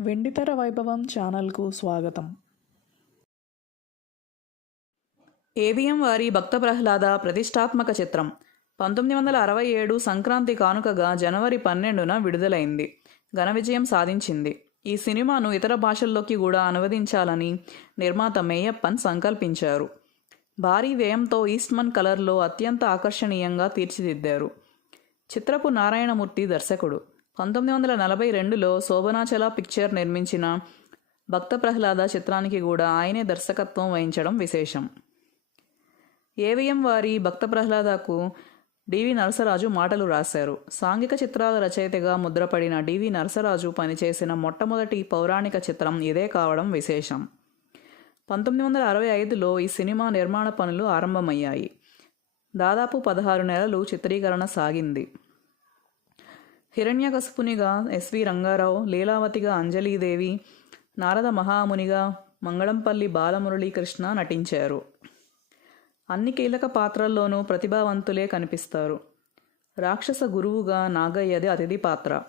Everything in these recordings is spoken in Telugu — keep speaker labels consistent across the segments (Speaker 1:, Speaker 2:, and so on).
Speaker 1: వెండితెర వైభవం ఛానల్కు స్వాగతం.
Speaker 2: ఏవిఎం వారి భక్త ప్రహ్లాద ప్రతిష్టాత్మక చిత్రం. పంతొమ్మిది వందల అరవై ఏడు సంక్రాంతి కానుకగా జనవరి పన్నెండున విడుదలైంది. ఘన విజయం సాధించింది. ఈ సినిమాను ఇతర భాషల్లోకి కూడా అనువదించాలని నిర్మాత మేయప్పన్ సంకల్పించారు. భారీ వ్యయంతో ఈస్ట్మన్ కలర్లో అత్యంత ఆకర్షణీయంగా తీర్చిదిద్దారు. చిత్రపు నారాయణమూర్తి దర్శకుడు. పంతొమ్మిది వందల నలభై రెండులో శోభనాచల పిక్చర్ నిర్మించిన భక్త ప్రహ్లాద చిత్రానికి కూడా ఆయనే దర్శకత్వం వహించడం విశేషం. ఏవిఎం వారి భక్త ప్రహ్లాదకు డివి నరసరాజు మాటలు రాశారు. సాంఘిక చిత్రాల రచయితగా ముద్రపడిన డివి నరసరాజు పనిచేసిన మొట్టమొదటి పౌరాణిక చిత్రం ఇదే కావడం విశేషం. పంతొమ్మిది వందల అరవై ఐదులో ఈ సినిమా నిర్మాణ పనులు ఆరంభమయ్యాయి. దాదాపు పదహారు నెలలు చిత్రీకరణ సాగింది. హిరణ్యకశపునిగా ఎస్వి రంగారావు లీలావతిగా అంజలీదేవి నారద మహామునిగా మంగళంపల్లి బాలమురళీకృష్ణ నటించారు. అన్ని కీలక పాత్రల్లోనూ ప్రతిభావంతులే కనిపిస్తారు. రాక్షస గురువుగా నాగయ్యది అతిథి పాత్ర.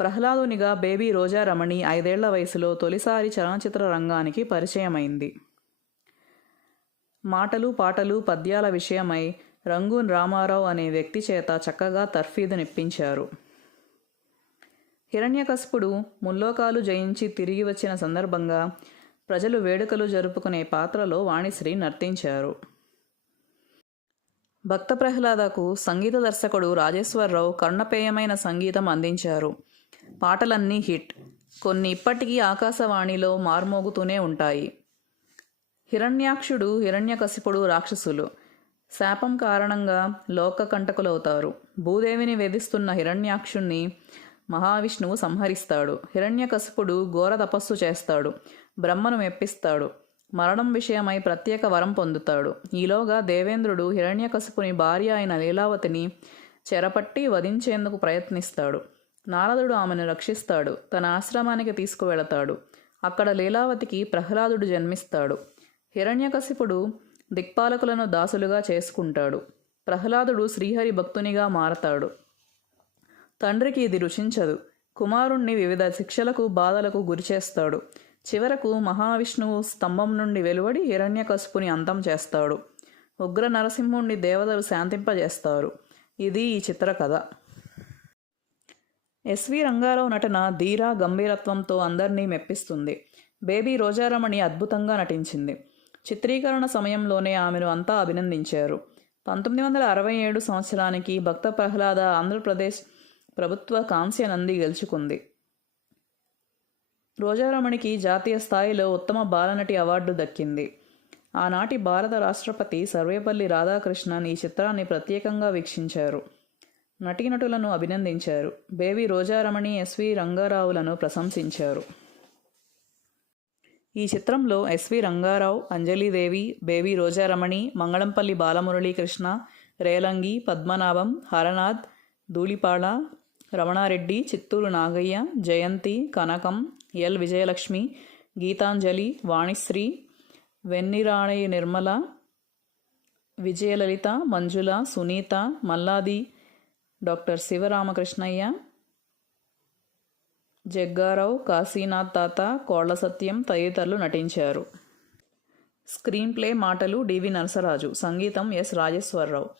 Speaker 2: ప్రహ్లాదునిగా బేబీ రోజా రమణి ఐదేళ్ళ వయసులో తొలిసారి చలనచిత్ర రంగానికి పరిచయమైంది. మాటలు పాటలు పద్యాల విషయమై రంగూన్ రామారావు అనే వ్యక్తి చేత చక్కగా తర్ఫీదునిప్పించారు హిరణ్యకశపుడు ముల్లోకాలు జయించి తిరిగి వచ్చిన సందర్భంగా ప్రజలు వేడుకలు జరుపుకునే పాత్రలో వాణిశ్రీ నర్తించారు. భక్త ప్రహ్లాదకు సంగీత దర్శకుడు రాజేశ్వరరావు కర్ణపేయమైన సంగీతం అందించారు. పాటలన్నీ హిట్. కొన్ని ఇప్పటికీ ఆకాశవాణిలో మార్మోగుతూనే ఉంటాయి. హిరణ్యాక్షుడు హిరణ్యకశిపుడు రాక్షసులు. శాపం కారణంగా లోక కంటకులవుతారు భూదేవిని వేధిస్తున్న హిరణ్యాక్షుణ్ణి మహావిష్ణువు సంహరిస్తాడు. హిరణ్యకశిపుడు ఘోర తపస్సు చేస్తాడు. బ్రహ్మను మెప్పిస్తాడు. మరణం విషయమై ప్రత్యేక వరం పొందుతాడు. ఈలోగా దేవేంద్రుడు హిరణ్యకశిపుని భార్య అయిన లీలావతిని చెరపట్టి వధించేందుకు ప్రయత్నిస్తాడు. నారదుడు ఆమెను రక్షిస్తాడు. తన ఆశ్రమానికి తీసుకువెళతాడు. అక్కడ లీలావతికి ప్రహ్లాదుడు జన్మిస్తాడు. హిరణ్యకశిపుడు దిక్పాలకులను దాసులుగా చేసుకుంటాడు. ప్రహ్లాదుడు శ్రీహరి భక్తునిగా మారతాడు. తండ్రికి ఇది రుచించదు. కుమారుణ్ణి వివిధ శిక్షలకు బాధలకు గురిచేస్తాడు చివరకు మహావిష్ణువు స్తంభం నుండి వెలువడి హిరణ్యకశుని అంతం చేస్తాడు. ఉగ్ర నరసింహుణ్ణి దేవతలు శాంతింపజేస్తారు. ఇది ఈ చిత్రకథ ఎస్వి రంగారావు నటన ధీరా గంభీరత్వంతో అందరినీ మెప్పిస్తుంది. బేబీ రోజారమణి అద్భుతంగా నటించింది. చిత్రీకరణ సమయంలోనే ఆమెను అంతా అభినందించారు. పంతొమ్మిది వందల అరవై ఏడు సంవత్సరానికి భక్త ప్రహ్లాద ఆంధ్రప్రదేశ్ ప్రభుత్వ కాంస్య నంది గెలుచుకుంది. రోజారమణికి జాతీయ స్థాయిలో ఉత్తమ బాలనటి అవార్డు దక్కింది. ఆనాటి భారత రాష్ట్రపతి సర్వేపల్లి రాధాకృష్ణన్ ఈ చిత్రాన్ని ప్రత్యేకంగా వీక్షించారు. నటీనటులను అభినందించారు. బేబీ రోజారమణి ఎస్వి రంగారావులను ప్రశంసించారు. ఈ చిత్రంలో S V Rangarao Anjalidevi baby Rojaramani Mangalampalli Balamuralikrishna Relangi Padmanabham Haranath Dhulipala Ramanareddy Chittoor Nagayya Jayanthi Kanakam L. Vijayalakshmi Geetanjali Vanisri Venniranayya Nirmala Vijayalalitha Manjula Sunitha Malladi doctor Sivaramakrishnaiah Jaggarao Kashinath తాత కోళ్ళ సత్యం తదితరులు నటించారు. స్క్రీన్ ప్లే మాటలు డివి నరసరాజు. సంగీతం ఎస్. రాజేశ్వరరావు.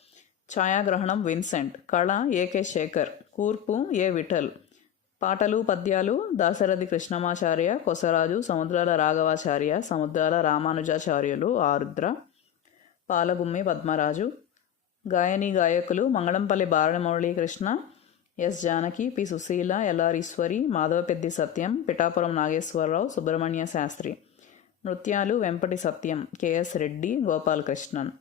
Speaker 2: ఛాయాగ్రహణం విన్సెంట్ కళ ఏకే శేఖర్ కూర్పు ఏ విఠల్. పాటలు పద్యాలు దాశరథి కృష్ణమాచార్య కొసరాజు సముద్రాల రాఘవాచార్య సముద్రాల రామానుజాచార్యులు ఆరుద్ర. పాలగుమ్మి పద్మరాజు. గాయని గాయకులు మంగళంపల్లి బాలమురళీకృష్ణ ఎస్ జానకి పి సుశీల ఎల్ఆరీశ్వరి మాధవపెద్ది సత్యం పిఠాపురం నాగేశ్వరరావు సుబ్రహ్మణ్య శాస్త్రి. నృత్యాలు Vempati Satyam K S Reddy Gopalakrishnan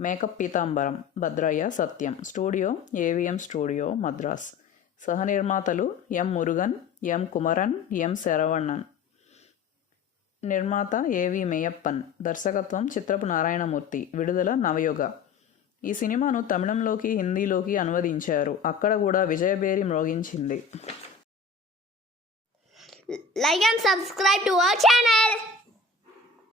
Speaker 2: makeup Peethambaram Bhadraiah Satyam. Studio AVM studio Madras. సహనిర్మాతలు M Murugan M Kumaran M Saravanan నిర్మాత ఏవి మేయప్పన్. దర్శకత్వం చిత్రపు నారాయణమూర్తి. విడుదల నవయుగ. ఈ సినిమాను తమిళంలోకి హిందీలోకి అనువదించారు. అక్కడ కూడా విజయబేరి మ్రోగించింది.
Speaker 3: Like and subscribe to our channel